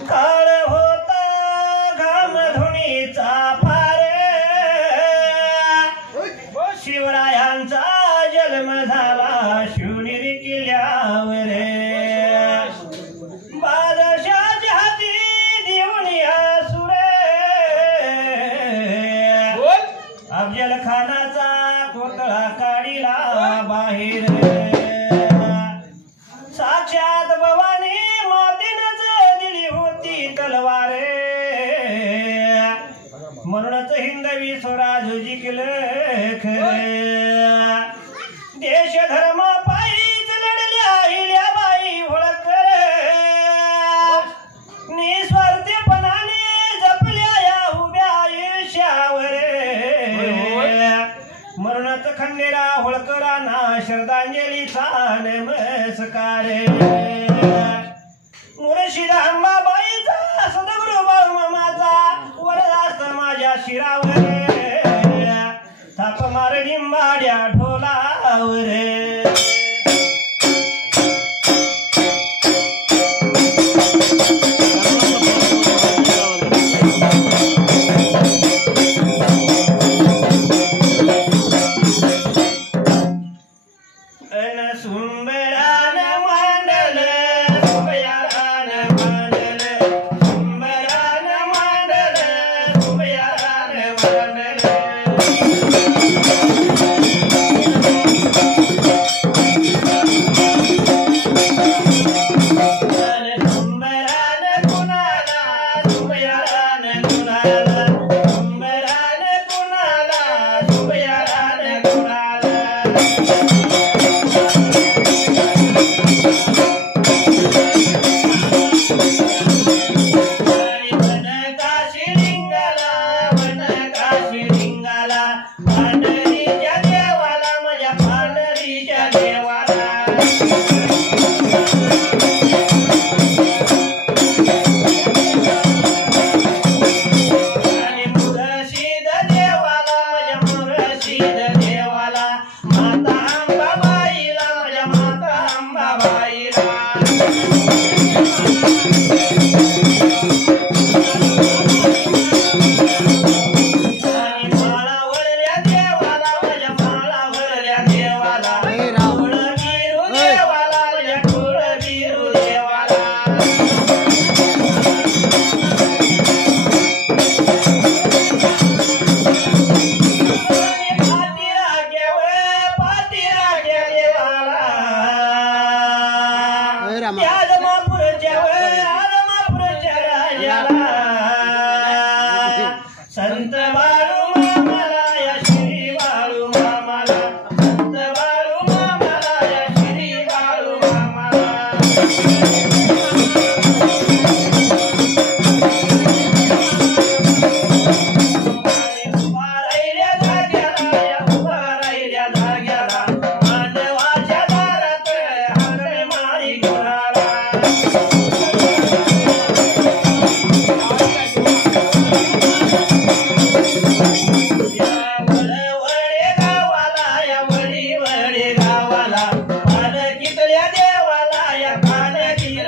काळ होता घाम धुणीचा फार शिवरायांचा जन्म झाला शिवनेरी किल्ल्यावर बादशाच्या हाती देऊन सुरे अफजल खानाचा कोतळा काढिला बाहेर साक्षात भवानी मातेनच दिली होती तलवार म्हणूनच हिंदवी स्वराज जिंकलं खरं देश धर्म पायीच लढल्या हिल्याबाई होळकर निस्वार्थीपणाने जपल्या या उभ्या आयुष्यावर म्हणूनच खंडेरा होळकरांना श्रद्धांजलीचा नमस्कार मुर्शिद अंबाबाईचा सद्गुरु बाळूमामाचा वरदास्त माझ्या शिरावर थाप मार डिंबाड्या ढोलावर संत बाळू मामाला या श्री बाळू मामाला संत बाळू मामाला या श्री बाळू मामाला मानवाच्या दारात हाक मारी गुराला वडे गावाला पान कितल्या देवाला या पान कितल्या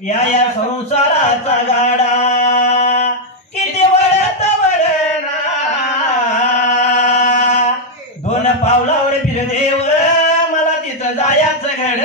या संसाराचा गाडा किती वळत वळना दोन पावलावर फिरदेव मला तिथं जायचं घड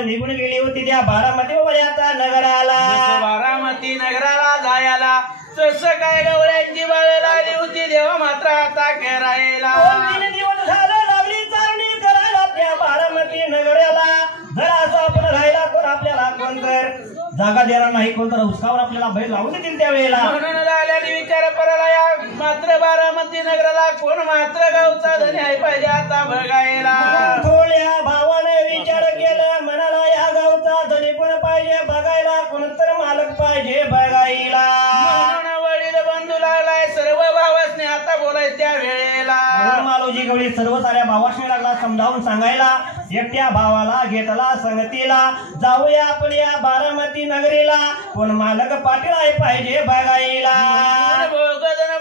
निघून गेली होती त्या बारामती नगराला बारामती नगराला जायला तसं काय गवळ्यांची बाळ लागली होती देवा मात्र आता करायला 3 दिवस झालं लागली चालणी करायला त्या बारामती नगराला जर असं आपण राहिला कोण आपल्याला कोणतर जागा देणार नाही कोणतर हुसकावर आपल्याला बैल लावून देतील त्यावेळेला म्हणून लागल्याने विचार करायला या मात्र बारामती नगराला कोण मात्र गावचा धनी आहे पाहिजे आता बघायला थोड्या भावाने विचार केला म्हणाला या गावचा धनी कोण पाहिजे बघायला कोणतर मालक पाहिजे बघायला म्हणून वडील बंधू लागलाय सर्व भावासने आता बोलाय त्या वेळेला मालोजी गवळी सर्व साऱ्या भावासने लागला समजावून सांगायला एकट्या भावाला घेतला संगतीला जाऊया आपण या बारामती नगरीला कोण मालक पाटील आहे पाहिजे बघायला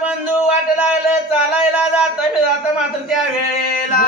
बंधू वाट लागले चालायला जाता मात्र त्या वेळेला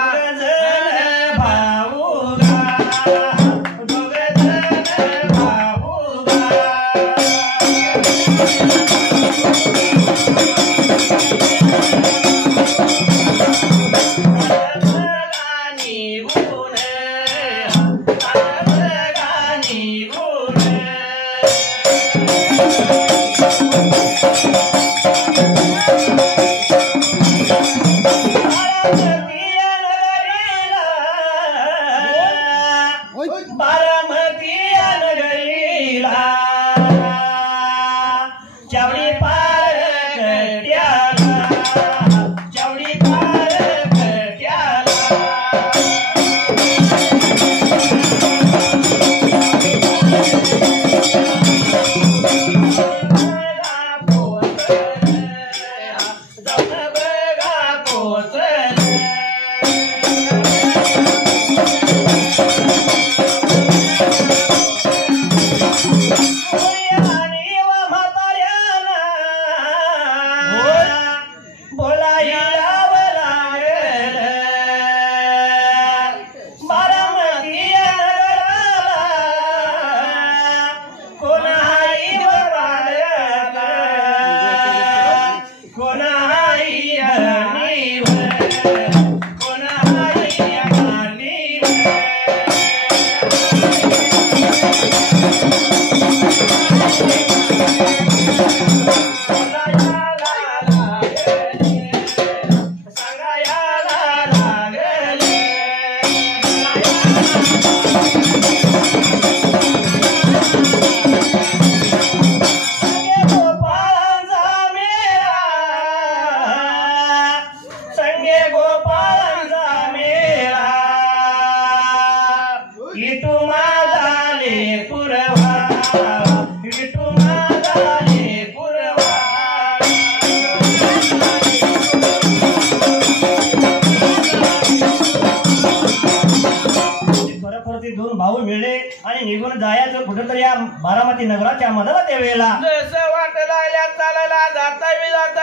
निघून जायचं कुठेतरी या बारामती नगराच्या मधाला त्यावेळेला जसं वाट लागल्या चालायला जाता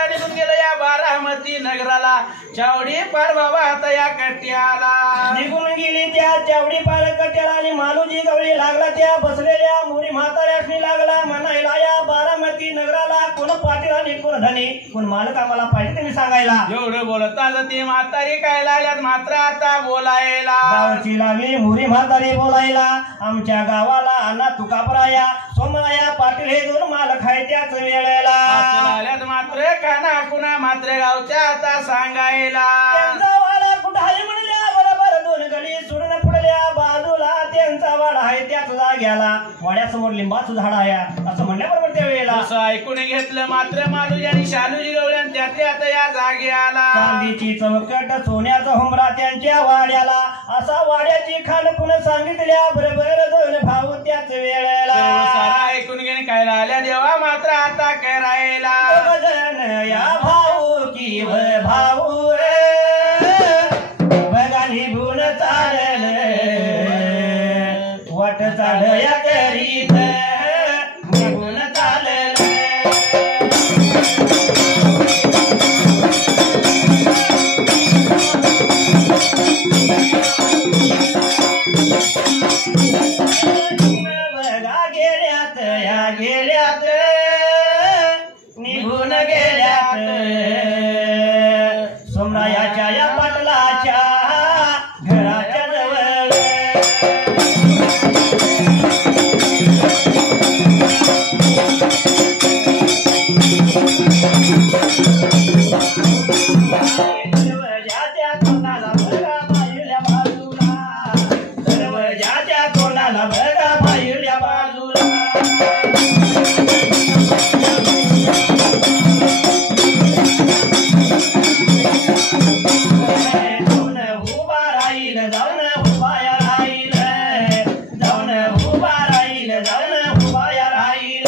निघून गेलं या बारामती नगराला चावडी पार बाबा आता या कट्याला निघून गेली त्या चावडी पार कट्याला आणि मालूजी गवळी लागला त्या बसलेल्या मुरी म्हाताऱ्यासनी लागला म्हणायला या बारामती नगराला कोण पाटील आणि कोण धनी कोण मालक आम्हाला पाहिजे तुम्ही सांगायला एवढं बोलत आलं ती म्हातारी काय लागल्यात मात्र आता बोलायला गावची लागली मुरी म्हातारी बोलायला आमच्या गावाला अण्णा तुकापराया सोमराया पाटील हे दोन मालक आहे त्याच वेळेला लागल्यात मात्र काना कुणा मात्र गावच्या आता सांगायला त्यांचा वाडा कुठं आहे म्हणल्या बरोबर दोन गली सोडून पुढल्या बाजूला त्यांचा वाडा आहे त्याच जाग्याला वाड्यासमोर लिंबाचं झाड आहे असं म्हणल्याबरोबर त्या वेळेला असं ऐकून घेतलं मात्र मालूजी आणि शालूजी गवळ्यान त्यातल्या आता या जागी आला चांदीची चौकट सोन्याचा हुमरा त्यांच्या वाड्याला असा वाड्याची खान कुण सांगितल्या बरोबर दोन भाऊ त्याच वेळेला सारा ऐकून घेणे काय राहिल्या देवा मात्र आता करायला दोघजण या भाऊ की भाऊ बघा निघून चालल वाट चालया करीत निघून चालल बघा गेल्यात या गेल्यात निघून गेल्यात सोमरायाच्या या पाटलाच्या घराच्या जवळ दरवाजाच्या तोंडाला बघा बाहेरल्या बाजूला दरवाजाच्या तोंडाला बघा बाहेरल्या बाजूला जाऊन उभा राहील जाऊन उभाया राहील जाऊन उभा राहील जाऊन उभाया राहील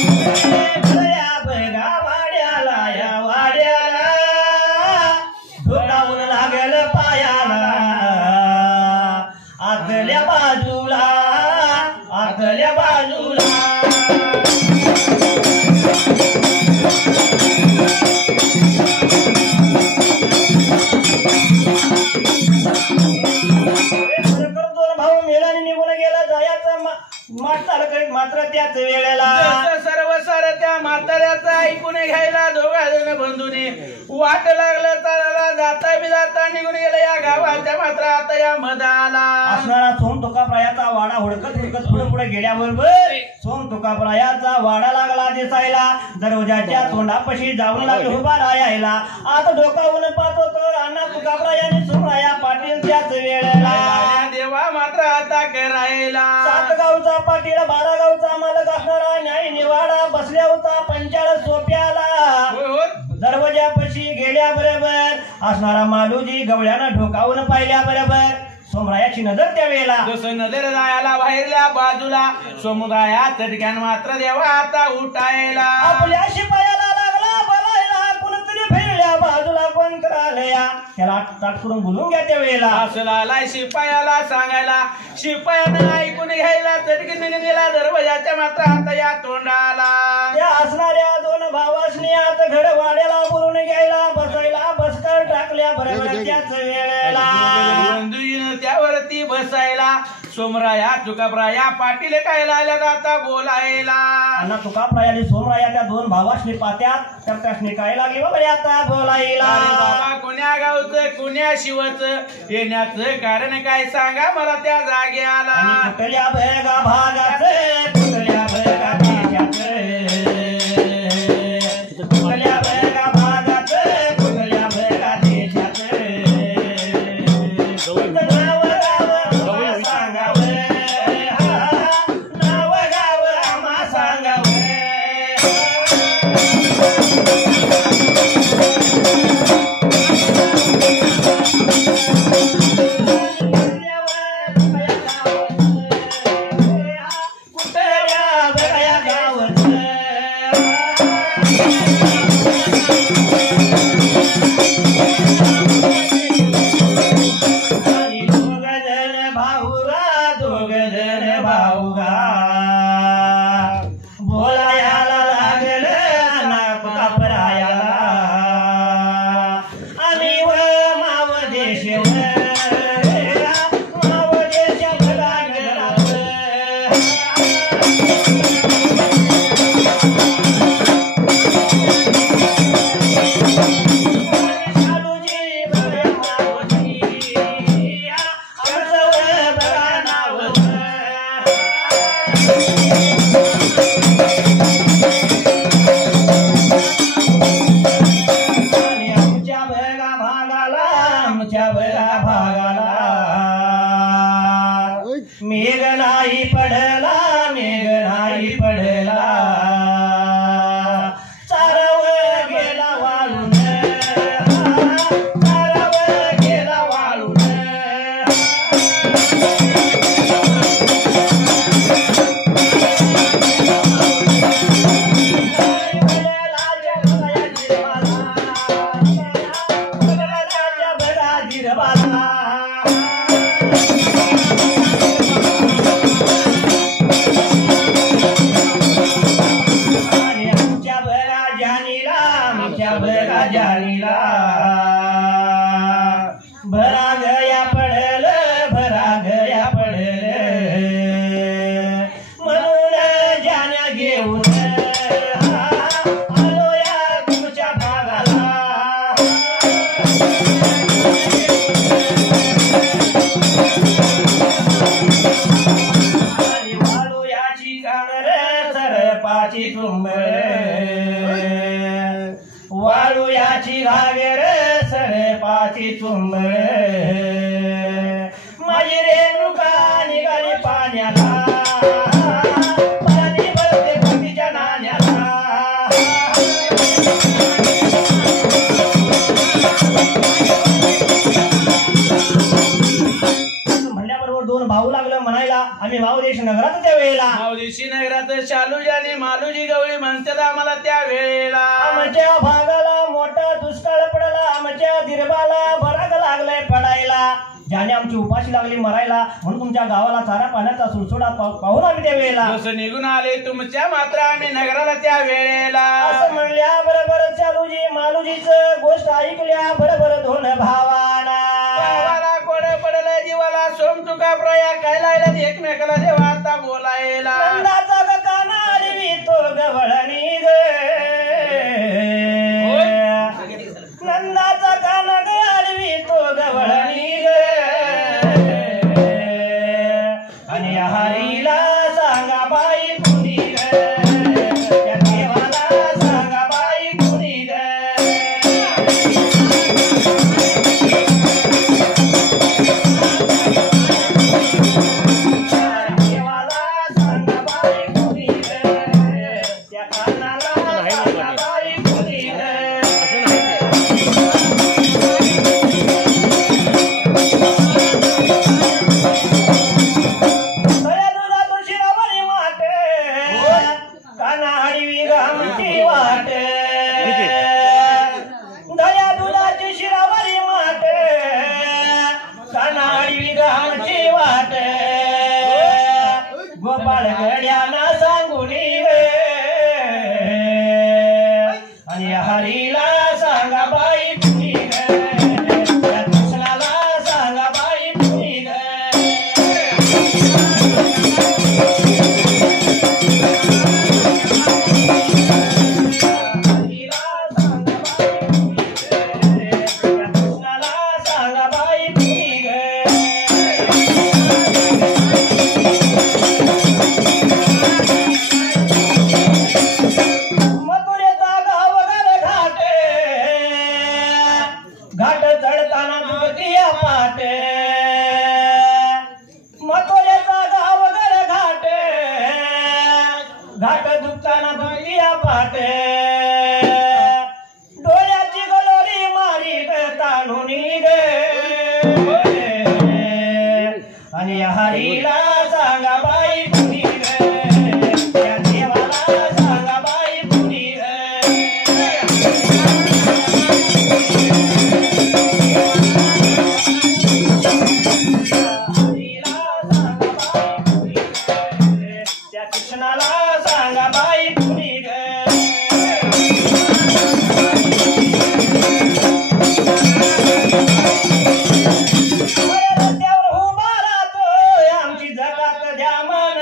या बघा वाड्याला या वाड्याला धुकावून लागल पायाला आतल्या बाजूला आतल्या बाजूला दोन भाऊ मेळाने निघून गेला जायचं मात्र करीत मात्र त्याच वेळेला सर्व सार त्या म्हाताऱ्याचा ऐकून घ्यायला दोघा जण बंधूने वाट लागलं चालायला जाता निघून गेलं या गावाच्या मात्र आता या मधाला असणारा सोम तुकाप्रायाचा वाडा हुडकत हुडकत पुढे पुढे गेल्याबरोबर सोम तुकाप्रायाचा वाडा लागला दिसायला दरवाजाच्या तोंडापाशी जाऊन लागले उभा राहायला आता डोकावून पाहतो तर अण्णा तुकाप्रायाने सोमराया पाटील त्याच वेळेला देवा मात्र आता करायला 7 गावचा पाटील 12 गावचा मालक असणारा न्याय निवाडा बसल्या होता पंचाळ सोप्याला दरवाजापाशी गेल्या बरोबर असणारा मालूजी गवळ्यानं ढोकावून पाहिल्या बरोबर सोमरायाची नजर त्या वेळेला जसं नजर जायला बाहेरल्या बाजूला सोमराया चटक्यान मात्र देवा आता उठायला आपल्या शिपायाला लागला बोलायला कोणतरी फिरल्या बाजूला कोण करायला त्याला ताट करून बोलून घ्या त्या वेळेला असला आलाय शिपायाला सांगायला शिपायानं ऐकून घ्यायला चटकीने गेला दरवाजाच्या मात्र आता या तोंडाला त्या असणाऱ्या दोन भावासनी आता घर वाड्याला बोलून घ्यायला बसायला बसकर टाकल्या बरोबर त्याच वेळेला बंधून त्यावरती बसायला सोमराया तुकाप्राया पाटील काय लागल्यात आता बोलायला अण्णा तुकाप्रायाने सोमराया त्या दोन भावासनी पात्यात त्या त्यासनी काय लागली बाबा आता बोलायला बाबा कोण्या गावचं कोण्या शिवचं येण्याचं कारण काय सांगा मला त्या जागे आला आणि कुठल्या भेगा भागाचं कुठल्या भेगा देशाचं कुठल्या भेगा भागाचं कुठल्या भेगा देशाचं नाव गाव आम्हा सांगावं नाव गाव आम्हा सांगावं कुठल्या मेघ नाही पडला मेघ नाही पडला चारावर गेला वाळून चारावर गेला वाळून भरा गया पडल भरा गया पडल म्हणून जाण्या घेऊन आलो या तुमच्या भागाला आणि वाळू याची कांगर सरपाची तुंबळ वाळू याची घागर सरपाची तुंबळ माझी रेणुका निघाली पाण्याला पाणी भरते पतीच्या नाण्याला म्हणल्याबरोबर दोन भाऊ लागलं म्हणायला आम्ही भाऊदेश नगरात त्या वेळेला माऊलीशी नगरात शालूजी आणि मालूजी गवळी म्हणतात आम्हाला त्या वेळेला आमच्या भागाला मोठा दुष्काळ पडला आमच्या दिरबाला बराग लागलाय पडायला ज्याने आमची उपाशी लागली मरायला म्हणून तुमच्या गावाला चारा पाण्याचा सुळसुळा पाहून आम्ही त्या वेळेला जसं निघून आले तुमच्या मात्र आम्ही नगराला त्या वेळेला असं म्हणल्या बरोबर चालूजी मालूजीच गोष्ट ऐकल्या बरोबर दोन भावाला भावाला कोडे पडलं जीवाला सोम तुका प्रया काय लागला एकमेकाला जेव्हा आता बोलायला नंदाचा गकाना आरवी तो गवळणी ग नंदाचा काना ग आरवी तो गवळणी ग आणि हरीला सांगा बाई कुणी ग त्या देवाला सांगा बाई कुणी ग देवाला सांगा बाई कुणी ग त्या कानाला सांगा बाई कुणी ग दया दुधाची शिरावरी माट कानाडी गामची वाट गोपाळ गड्याना सांगून आणि हरीला सांगा बाई कुणी कृष्णाला सांगा बाई कुणी घाट चढताना दुखतिया पाट मथुरेचा गाव घर घाट घाट दुखताना दुखतिया पाट डोळ्याची गलोरी मारी ग ताणून ग आणि हरीला सांगा बाई कुणी ग त्या देवाला सांगा बाई कुणी ग कृष्णाला सांगा बाई कुणी ग रस्त्यावर उभा राहतोय आमची जगात द्या मन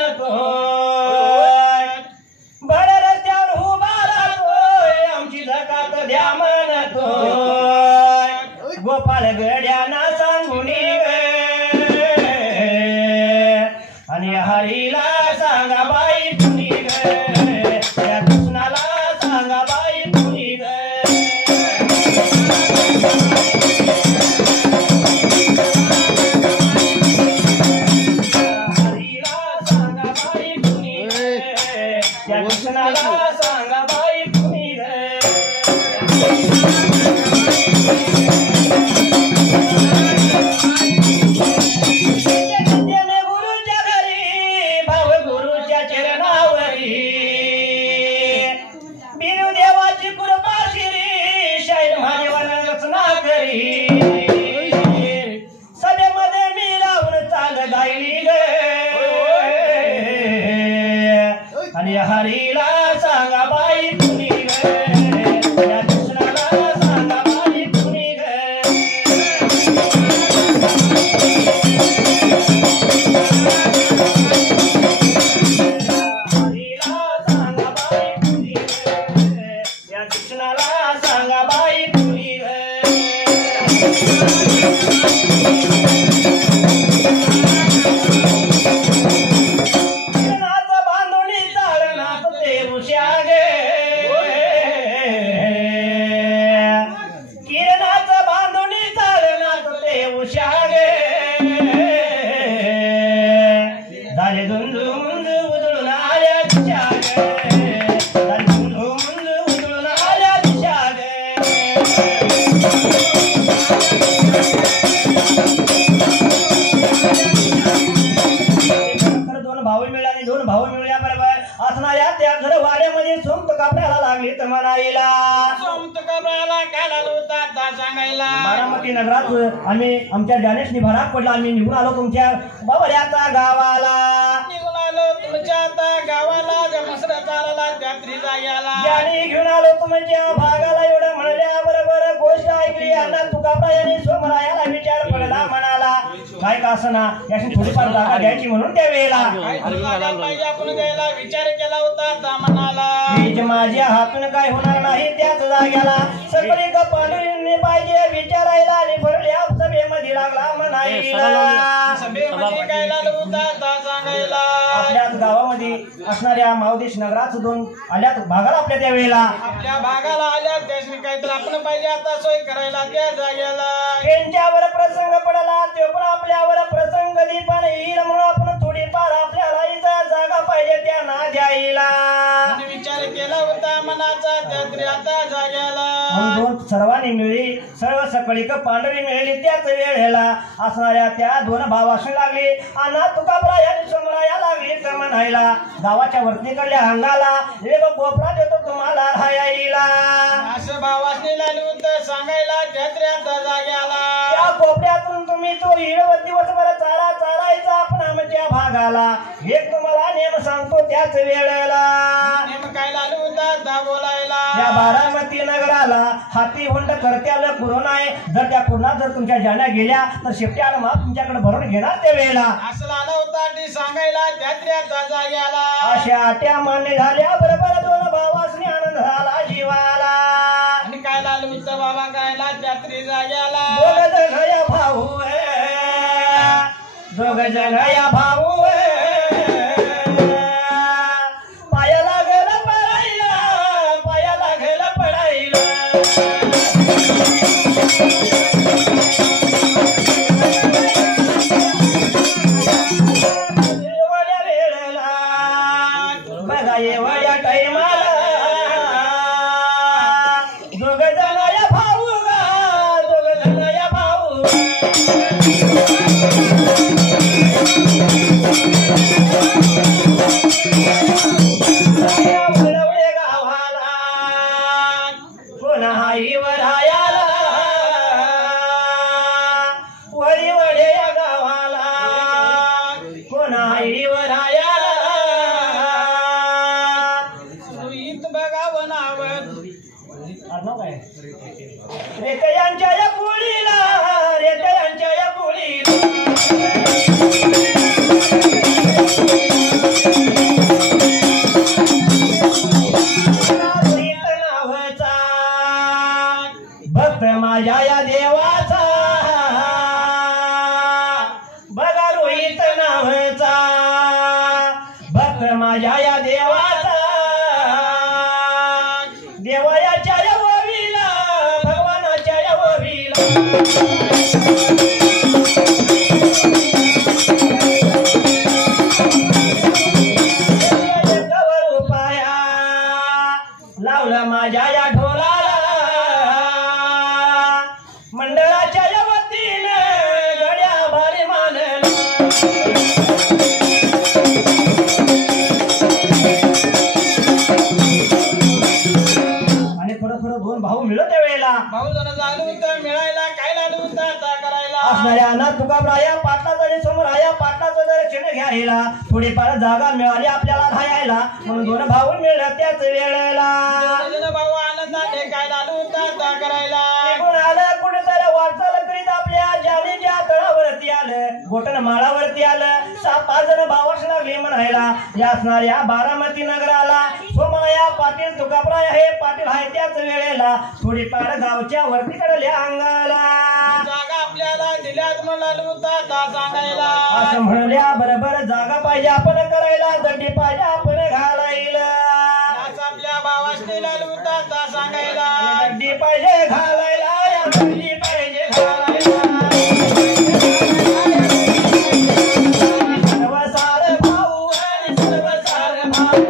भाऊ मिळल्या बरोबर असणाऱ्या त्या घर वाड्यामध्ये सोमत कापडाला लागली तर म्हणायला सोमत कापडाला काय लागलं होता आता सांगायला बारामती नगरात आम्ही आमच्या जानेशनी भराक पडला आम्ही निघून आलो तुमच्या बाबऱ्याचा गावाला निघून आलो तुमच्या आता गावाला मसरा चालला त्यात्री जायला ज्याने घेऊन आलो तुमच्या भागाला एवढं म्हणल्या बरोबर गोष्ट ऐकली अण्णा तुकापा यांनी सोमरायाला विचार पडला म्हणाला काय का असना याची थोडीफार जागा द्यायची म्हणून त्या वेळेला आपण द्यायला विचार केला होता आता म्हणाला माझ्या हातून काय होणार नाही त्याच जाग्याला सगळे पांढरीने पाहिजे विचारायला आणि भरल्या सभेमध्ये लागला म्हणायला सभेमध्ये काय लागलं होता आता सांगायला आपल्याच गावामध्ये असणाऱ्या मावदेश नगरात दोन आल्यात भागाला आपल्या त्या वेळेला आपल्या भागाला आल्या त्याशी काहीतरी आपण पाहिजे आता सोय करायला त्या जागेला त्यांच्यावर प्रसंग पडला ते पण आपल्यावर प्रसंग कधी पण येईल म्हणून आपण थोडीफार आपल्याला इथं जागा पाहिजे त्यांना द्यायला विचार केला होता मनाचा त्यात्री आता जागेला दोन सर्वांनी मिळली सर्व सकळी पांढरी मिळाली त्याच वेळेला असणाऱ्या त्या दोन भावाशी लागली अण्णा तुकाबरा यांनी सोमराया लागली तर म्हणायला गावाच्या वरतीकडल्या अंगाला एक कोपरा देतो तुम्हाला राहायला असं भावासनी लागली होतं सांगायला त्यात्री आता जाग्याला त्या कोपऱ्यातून तुम्ही तो हिरवत दिवसभर चारा चारायचा आपण आमच्या भागाला एक तुम्हाला नेम सांगतो त्याच वेळेला नेम काय लागलं होता बोलायला त्या बारामती नगराला हाती हुंड करत्याला पुरून आहे जर त्या पूर्णात जर तुमच्या जाण्या गेल्या तर शेपट्याला माप तुमच्याकडे भरून घेणार त्या वेळेला असं लागलं होता ती सांगायला त्यात्री आता जाग्याला अशा अट्या मान्य झाल्या बरोबर दोन भावासनी आनंद झाला जीवाला आणि काय लागलं होतं बाबा कायला त्यात्री जाग्याला दोघ जण या भाऊ दोघ जण या भाऊ पायाला गेलं पडायला पायाला गेलं पडायला एवढ्या वेळेला बघा एवढ्या टाइमाला दोघ जण या भाऊ दोघ जण या भाऊ वडवडे गावाला कोणा हाईवर आयाला वडी वडे या गावाला कोणा हाईवर आयाला सुईत बघावं नाव काय रेतयांच्या या कुळीला रेतयांच्या या कुळीला भक्त माझ्या या देवाचा बघा रोहित नावाचा भक्त माझ्या या देवाचा देवायाच्या या ओवीला भगवानाच्या या ओवीला उपाया लावला माझ्या या ढोलाला मंडळाच्या या वतीने गड्या भारी मानला आणि थोडं थोडं दोन भाऊ मिळत त्या वेळेला भाऊ जण झालं होतं मिळायला काय लागलं होतं आता करायला असणाऱ्या ना तुकाबराया पाटलाचा आणि समोर आया पाटलाचं दर्शन घ्यायला थोडीफार जागा मिळाली आपल्याला राहायला म्हणून दोन भाऊ मिळत त्याच वेळेला भाऊ आनंदाने काय लागलं होतं आता करायला आलं कुठेतरी वाटचाल करीत आपल्या जालीच्या तळावरती आलं गोटन माळावरती आलं 7-5 जण भावास लागले म्हणायला या असणाऱ्या बारामती नगराला सोमराया पाटील तुकाबराया हे पाटील आहे त्याच वेळेला थोडीफार गावच्या वरती कडल्या अंगाला जागा आपल्याला दिल्यात म्हणाल होता आता सांगायला असं म्हणल्या बरोबर जागा पाहिजे आपण करायला दंडी पाहिजे आपण घालायला आपल्या भावासनी लागलं होतं आता सांगायला दंडी पाहिजे घालायला या दंडी पाहिजे घालायला सर्व सारे भाऊ आणि सर्व सारे भाऊ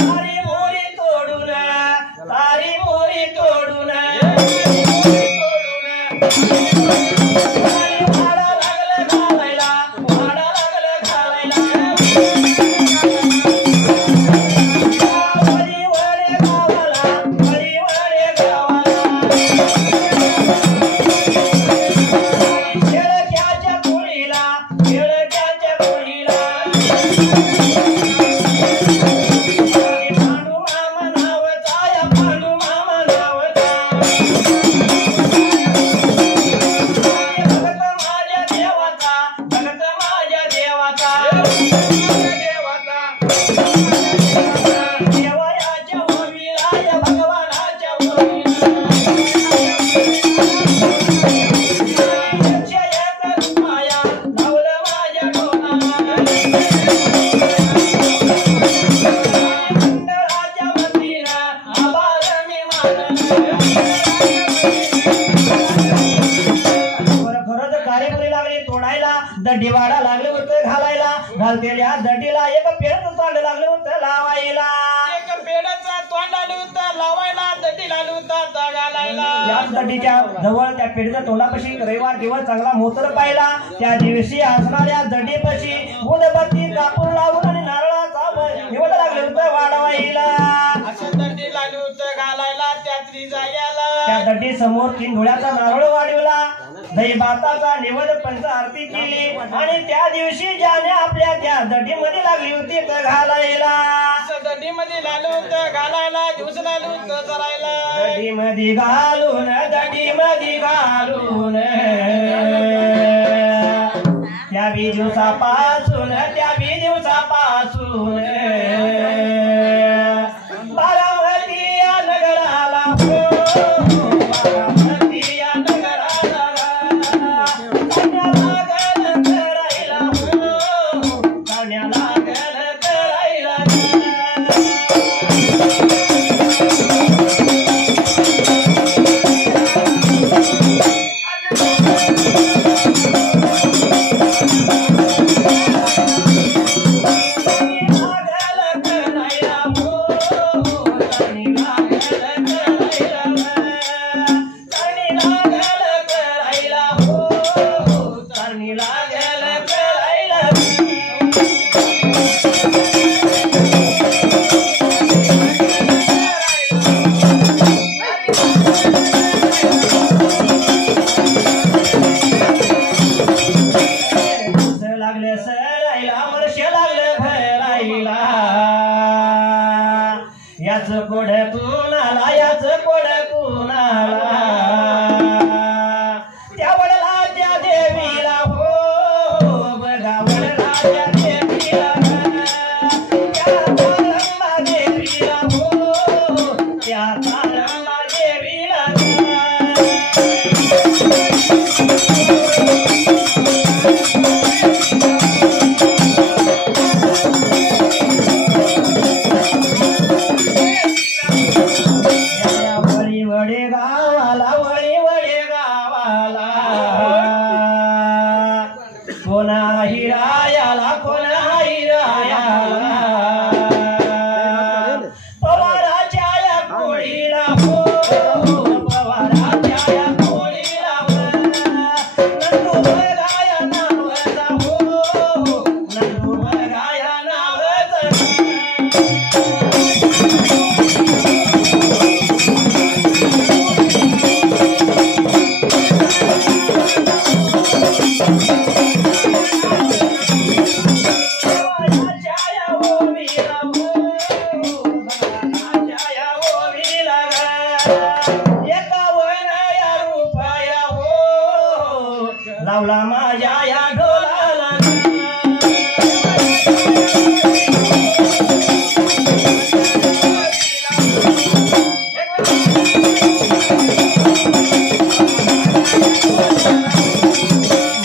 तारी मोरी तोडून तारी मोरी तोडून भाडा लागलं घालायला दड्डीवाडा लागलं होतं घालायला, घालतेल्या दड्डीला एक पेडचं तोंड लागलं होतं लावायला, एक पेडाचा तोंड आलं होतं लावायला, दड्डी आलं होतं घालायला. या दड्डीच्या जवळ त्या पेडच्या तोंडापाशी रविवार दिवस चांगला मोतर पाहिला. त्या दिवशी असणाऱ्या दड्डीपाशी उदबत्ती कापूर लावून आणि नारळाचा निवड लागलं होतं वाढवायला. असं दड्डी आलं होतं घालायला त्यात्री जायला. त्या दड्डी समोर 3 डोळ्याचा नारळ वाढवला, दही भाताचा निवड पंच आरती केली आणि त्या दिवशी ज्याने आपल्या त्या दड्डीमध्ये लागली होती तर घालायला. दड्डीमध्ये लागलं होतं घालायला, दिवस लागलं होतं चरायला. दड्डीमध्ये घालून, दड्डीमध्ये घालून त्या बी दिवसापासून, त्या बी दिवसापासून बारामती या नगराला हो, बारामती या नगराला करण्याला गल करायला हो, करण्याला गल करायला. लागले सरायला, वर्ष लागलं भरायला, याच कोड कुणाला, याच कोड कुणाला, त्या वडलाच्या देवीला हो, बघा वडलाच्या देवीला, त्या तारंबा देवीला हो, त्या तारंबा देवीला. वळी वडे गावाला, वळी वडे गावाला, कोणा हिरायाला, कोणा हिरायाला, पवाराच्या या कोळीला हो, पवाराच्या या कोळीला नंदू बगाया नावचा हो, नंदू बगाया नावचा. लावला माझ्या या ढोलाला.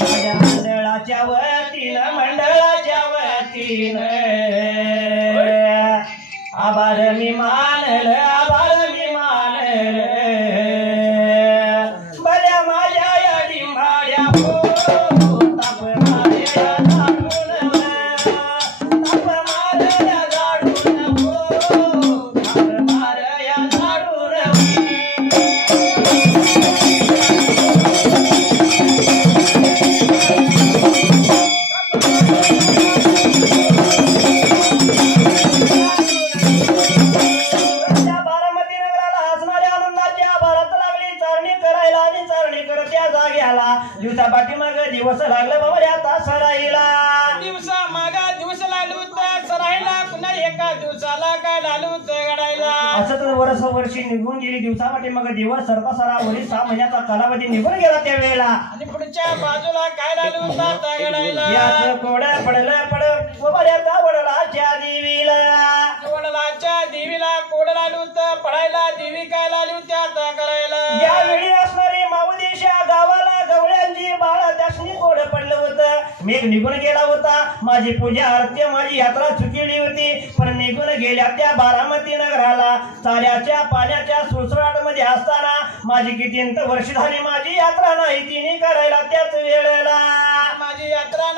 माझ्या मंडळाच्या वतीनं, मंडळाच्या वतीनं आभार मी मानल, आभार मी मानल. बऱ्या माझ्या या डिंबाड्या हो, ताप माऱ्या झाडून, ताप माऱ्या झाडून हो, ताप माऱ्या झाडून. बारामती नगराला असणाऱ्या आनंदाच्या भारत लागली चारणी करायला आणि चारणी करत त्या जाग्याला दिवसा पाठीमाग दिवस लागलं बाबा आता सराईला. दिवसा मागा दिवस लागलं होतं सरायला, पुन्हा एका दिवसाला काय लागलं होतं घडायला. असं तर वर्षी निघून गेली, दिवसा पाठीमाग दिवस सरता सरा वरी 6 महिन्याचा कालावधी निघून गेला त्यावेळेला. आणि पुढच्या बाजूला काय लागलं होतं आता घडायला. याच कोड पडलं पड बऱ्याचा वडलाच्या देवीला, वडिलाच्या देवीला कोड लागलं होतं पडायला, देवी काय लागली होती आता करायला. यावेळी असणारी माऊदेशा गावाला गवळ्यांची बाळ त्यासनी कोड पडलं होतं. मेघ निघून गेला होता, माझी पूजा आरती माझी यात्रा चुकली होती, पण निघून गेल्या त्या बारामती नगराला चाऱ्याच्या पाण्याच्या सुळसुळाट मध्ये असताना माझी किती वर्ष झाली माझी यात्रा नाही तिने करायला त्याच वेळेला. माझी यात्रा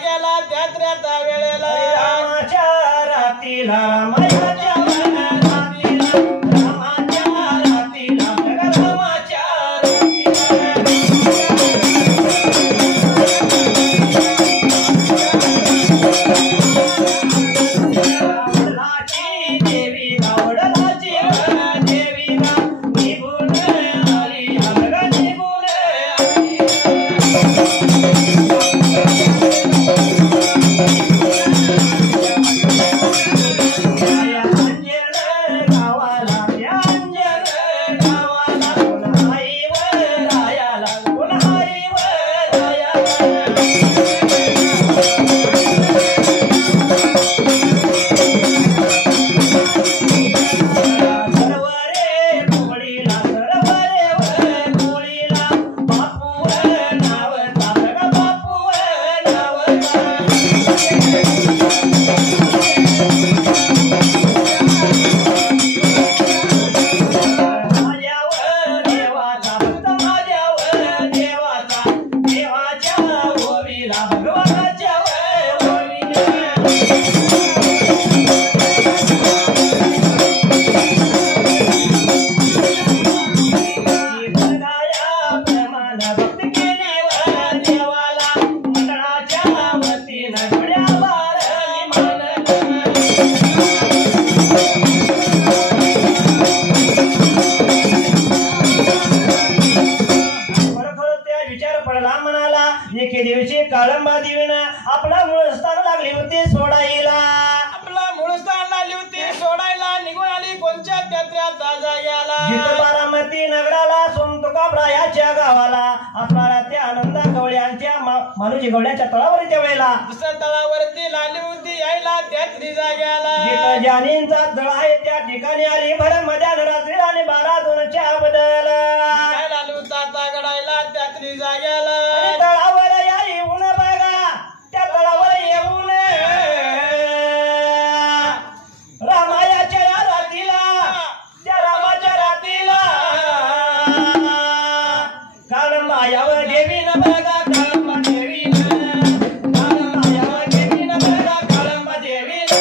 जाग्याला त्यात्र्याचा वेळेला रामाच्या रातीला रामाच्या रातीला रामाच्या रातीला रामाच्या रातीला देवी गावडलाची देवी निघून आली अमर निघून आली एके दिवशी काळंबा देवीनं आपला मूळ स्थान लागली होती सोडायला आपला मूळ स्थान लागली होती सोडायला निघून आली कोणच्या त्यात्र्याचा जाग्याला जिथं बारामती नगराला सोमतुकाबरायाच्या गावाला असणाऱ्या त्या आनंदा गवळ्यांच्या मानुजी गवळ्याच्या तळावर त्या वेळेला दुसऱ्या तळावरती लागली होती यायला त्यात्री जाग्याला जिथं जानींचा तळ आहे त्या ठिकाणी आली भर मध्यान रात्री आणि 12-2च्या बदल गडायला त्यात्री जाग्याला तळावर येऊन बघा त्या तळावर येऊन रामायाच्या रातीला त्या रामाच्या रातीला काळंबा यावर देवीनं बघा काळंबा देवीनं काळंबा यावर देवीनं बघा काळंबा देवीनं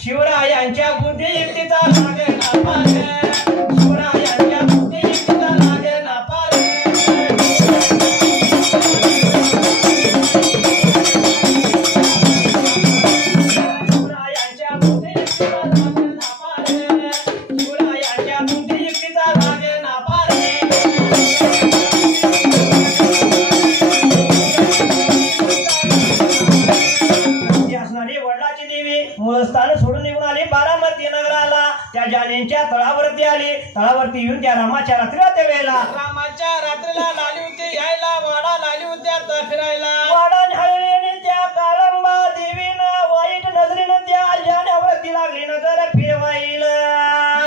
शिवरायांच्या बुद्धियुक्तीचा लागला पाहिजे शिवरायांच्या नदींच्या तळावरती आली. तळावरती येऊन त्या रामाच्या रात्रीला त्या वेळेला रामाच्या रात्रीला लाली होती यायला वाडा लाली होत्या फिरायला. वाडा झालेली त्या काळंबा देवीनं वाईट नजरेनं त्या जाण्यावरती लागली नजर फिरवायला.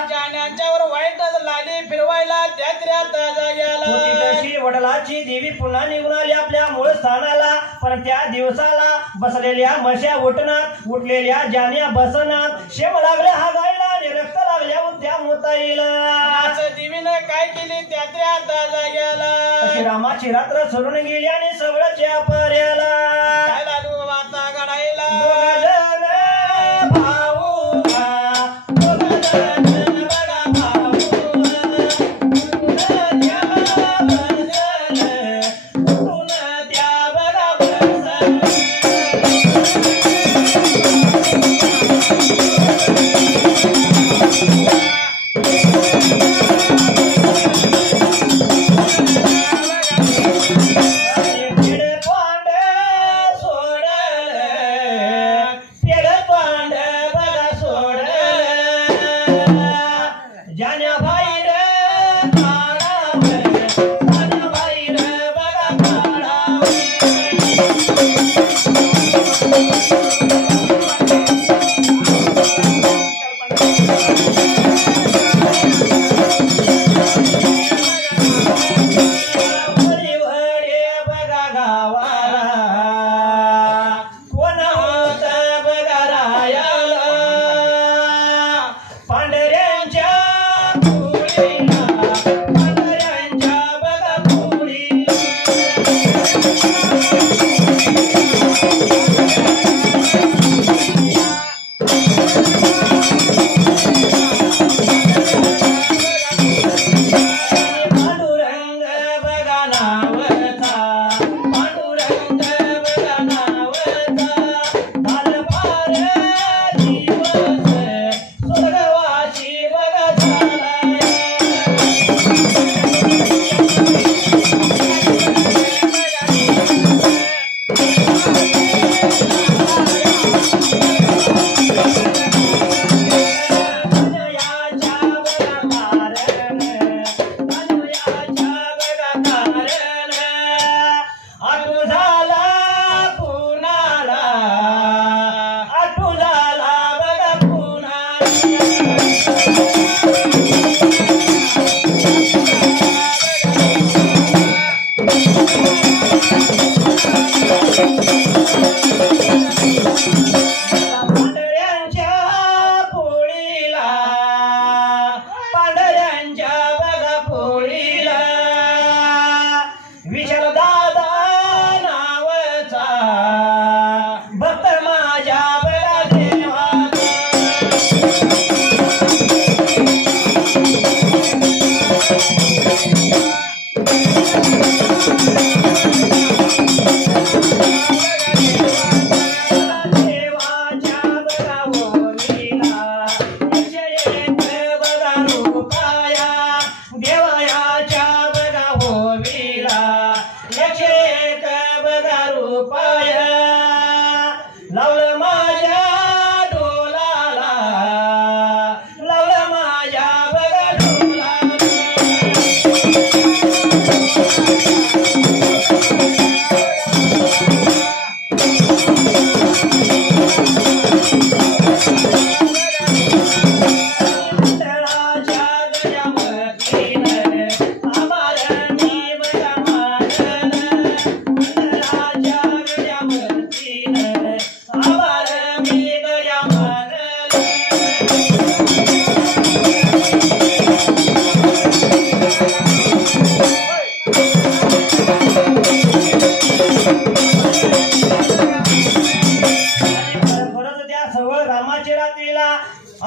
जाण्याच्यावर वाईट लाली फिरवायला त्यात्र्यात जाग्याला. तशी वडिलाची देवी पुन्हा निघून आली आपल्या मूळ स्थानाला. पण त्या दिवसाला बसलेल्या म्हशा उठणात, उठलेल्या जाण्या बसनात, शेम लागले हा गायला आणि रक्त लागल्या त्या मुताईला. देवीनं काय केली त्यात्र्यात जाग्याला. अशी रामाची रात्र सोडून गेली आणि सगळ्याच्या पर्याला काय लालू वाता गडायला.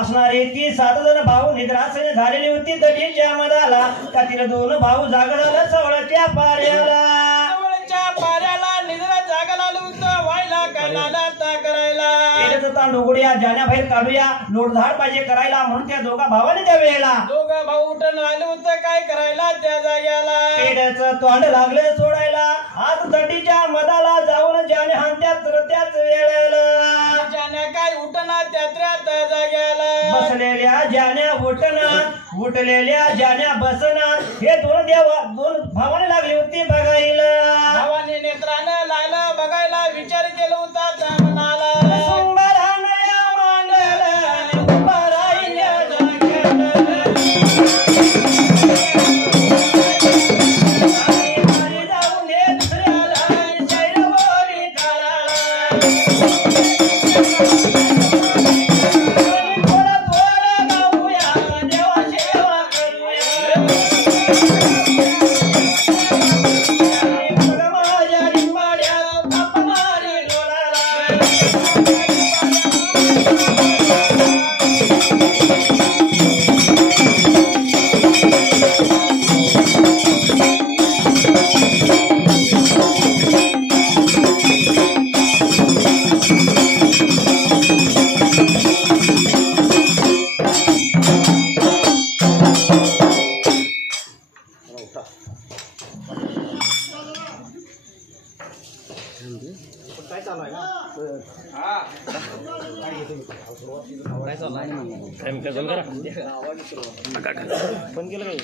असणारे ती 7 जण भाऊ निद्रासन झालेली होती. तटीच्या मधाला त्यातील 2 भाऊ जागला सवळच्या पाऱ्याला निद्रा जागाला होतं व्हायला काय लाला करायला. तांडुगुड्या जाण्याबाहेर काढूया लोटझाड पाहिजे करायला म्हणून त्या दोघा भावाने त्या वेळेला 2 भाऊ उठून राहिले होतं काय करायला त्या जाग्याला. पेड्याचं तोंड लागलं सोडायला आज दडीच्या मदाला जाऊन ज्याने हांत्यात त्याच वेळेला ज्याने काय उठना त्यात्र्यात जाग्याला बसलेल्या ज्याने उठलेल्या ज्याने बसना हे दोन भावाने लागली होती बघायला भावाने नेत्रानं लागलं बघायला विचार केला होता त्या मनाला बंद केलं काय